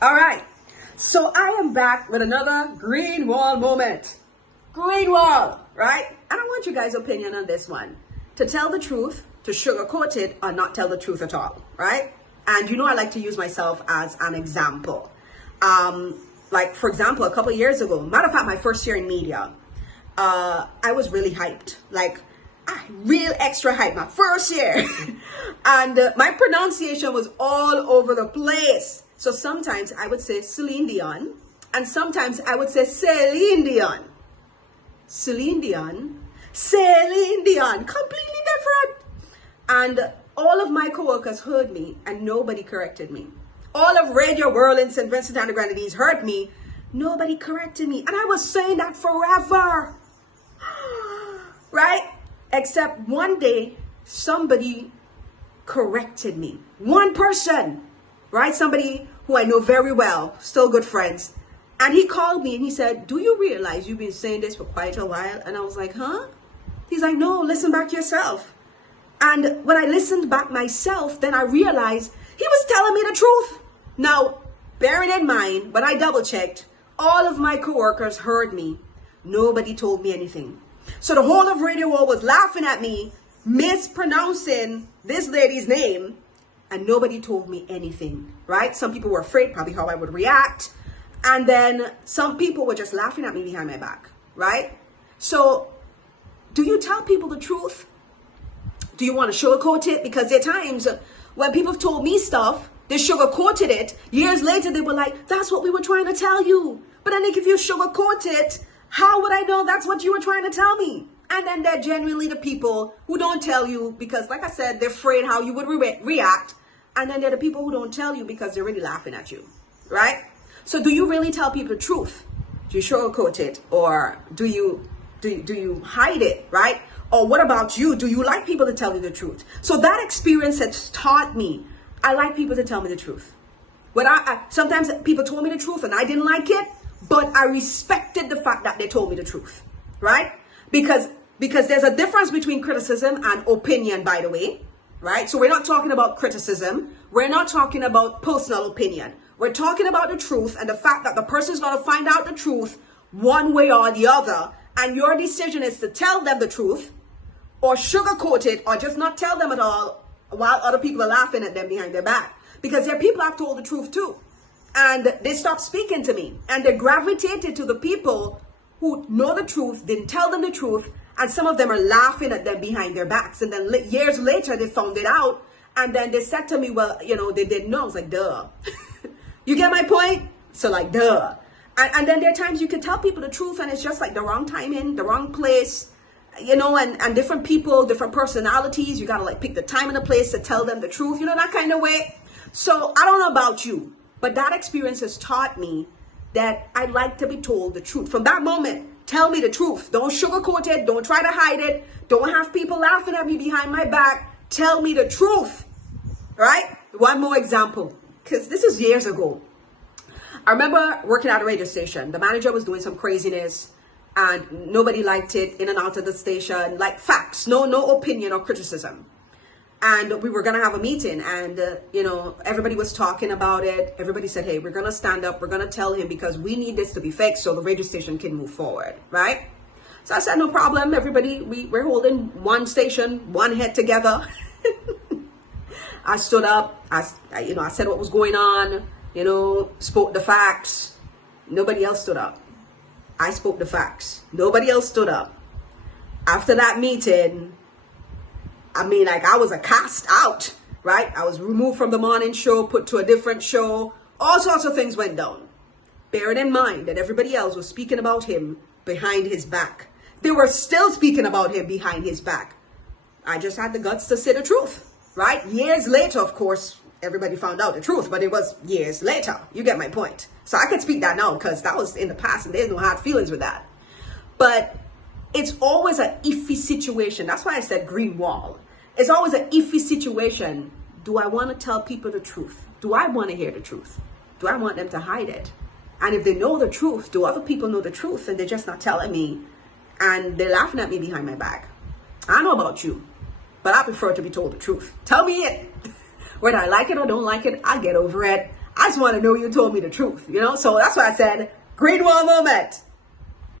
All right, so I am back with another green wall moment. Green wall, right? I don't want you guys' opinion on this one. To tell the truth, to sugarcoat it, or not tell the truth at all, right? And you know I like to use myself as an example. Like, for example, a couple of years ago, matter of fact, my first year in media, I was really hyped. Like, real extra hype, my first year. And my pronunciation was all over the place. So sometimes I would say Celine Dion, and sometimes I would say Celine Dion. Celine Dion, Celine Dion, completely different. And all of my coworkers heard me and nobody corrected me. All of Radio World in St. Vincent and the Grenadines heard me. Nobody corrected me. And I was saying that forever. Right? Except one day, somebody corrected me. One person, right? Somebody who I know very well, still good friends. And he called me and he said, "Do you realize you've been saying this for quite a while?" And I was like, "Huh?" He's like, "No, listen back yourself." And when I listened back myself, then I realized he was telling me the truth. Now, bearing in mind, when I double checked, all of my coworkers heard me. Nobody told me anything. So the whole of Radio World was laughing at me, mispronouncing this lady's name, and nobody told me anything, right? Some people were afraid, probably how I would react. And then some people were just laughing at me behind my back, right? So do you tell people the truth? Do you want to sugarcoat it? Because there are times when people have told me stuff, they sugarcoated it. Years later, they were like, "That's what we were trying to tell you." But then if you sugarcoat it, how would I know that's what you were trying to tell me? And then they're genuinely the people who don't tell you because, like I said, they're afraid how you would react. And then they're the people who don't tell you because they're really laughing at you, right? So do you really tell people the truth? Do you sugarcoat it, or do you hide it, right? Or what about you? Do you like people to tell you the truth? So that experience has taught me I like people to tell me the truth. When sometimes people told me the truth and I didn't like it, but I respected the fact that they told me the truth, right? Because there's a difference between criticism and opinion, by the way, right? So we're not talking about criticism. We're not talking about personal opinion. We're talking about the truth and the fact that the person's going to find out the truth one way or the other. And your decision is to tell them the truth or sugarcoat it or just not tell them at all while other people are laughing at them behind their back. Because there are people I've told the truth too. And they stopped speaking to me. And they gravitated to the people who know the truth, didn't tell them the truth. And some of them are laughing at them behind their backs. And then years later, they found it out. And then they said to me, "Well, they didn't know." I was like, duh. You get my point? So like, duh. And then there are times you can tell people the truth and it's just like the wrong timing, the wrong place, and different people, different personalities. You got to like pick the time and the place to tell them the truth, that kind of way. So I don't know about you, but that experience has taught me that I like to be told the truth. From that moment, tell me the truth. Don't sugarcoat it. Don't try to hide it. Don't have people laughing at me behind my back. Tell me the truth, right? One more example, because this is years ago. I remember working at a radio station. The manager was doing some craziness and nobody liked it, in and out of the station, like facts, no opinion or criticism. And we were going to have a meeting and, everybody was talking about it. Everybody said, "Hey, we're going to stand up. We're going to tell him because we need this to be fixed so the radio station can move forward," right? So I said, "No problem. Everybody, we're holding one station, one head together." I stood up. I said what was going on, spoke the facts. Nobody else stood up. I spoke the facts. Nobody else stood up. After that meeting, I was cast out, right? I was removed from the morning show, put to a different show. All sorts of things went down. Bearing in mind that everybody else was speaking about him behind his back. They were still speaking about him behind his back. I just had the guts to say the truth, right? Years later, of course, everybody found out the truth, but it was years later. You get my point. So I can speak that now because that was in the past and there's no hard feelings with that. But it's always an iffy situation. That's why I said green wall. It's always an iffy situation. Do I want to tell people the truth? Do I want to hear the truth? Do I want them to hide it? And if they know the truth, do other people know the truth and they're just not telling me and they're laughing at me behind my back? I don't know about you, but I prefer to be told the truth. Tell me it. Whether I like it or don't like it, I'll get over it. I just want to know you told me the truth, you know? So that's why I said, grade one moment.